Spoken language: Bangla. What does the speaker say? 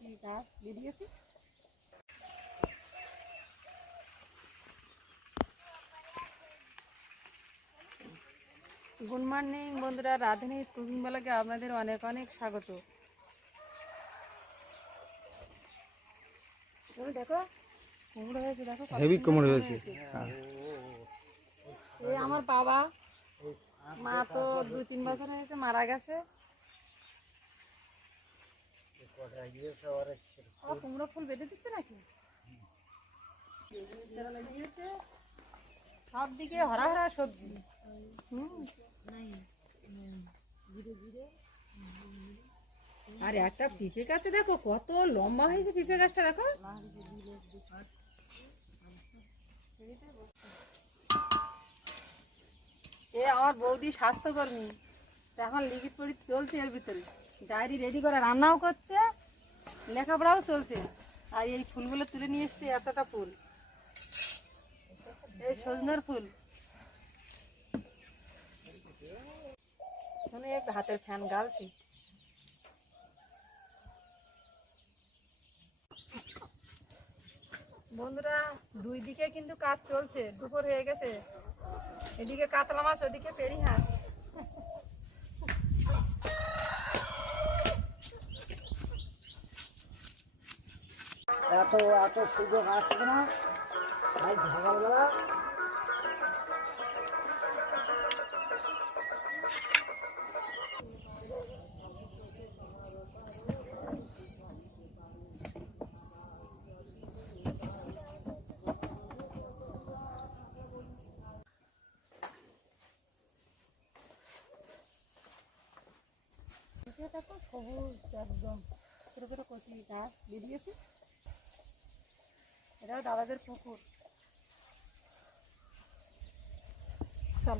কচি গাছ বেরিয়েছে। গুড মর্নিং বন্ধুরা, রাঁধুনি কুকিং ব্লগে আপনাদের অনেক অনেক স্বাগত। দেখো কুমড়ো হয়েছে, দেখো হেভি কুমড়ো হয়েছে। এই আমার বাবা, মা তো 2-3 বছর হয়েছে মারা গেছে। কুমড়ো ফুল বেঁধে দিচ্ছে নাকি? সব দিকে হরা হরা সবজি। আর একটা পিঁপে গাছে দেখো কত লম্বা হয়েছে, পিঁপে গাছটা দেখো। এ আমার বৌদি স্বাস্থ্যকর্মী, এখন লিখিত পরীক্ষা চলছে, এর ভিতরে ডায়েরি রেডি করে রান্নাও করছে, লেখাপড়াও চলছে। আর এই ফুলগুলো তুলে নিয়ে এসছে, এতটা ফুল, এই সজনের ফুল। শুনে একটু হাতের ফ্যান গালছি। বন্ধুরা, দুই দিকে কিন্তু কাজ চলছে, দুপুর হয়ে গেছে। এদিকে কাতলা মাছ, ওদিকে পেরি হাঁস। এত এত সুযোগ আসছে না ভাই সকালবেলা। দেখো সবুজ একদম, ছোট ছোট কচি গাছ বেরিয়েছে। এটাও দাদাদের পুকুর। চল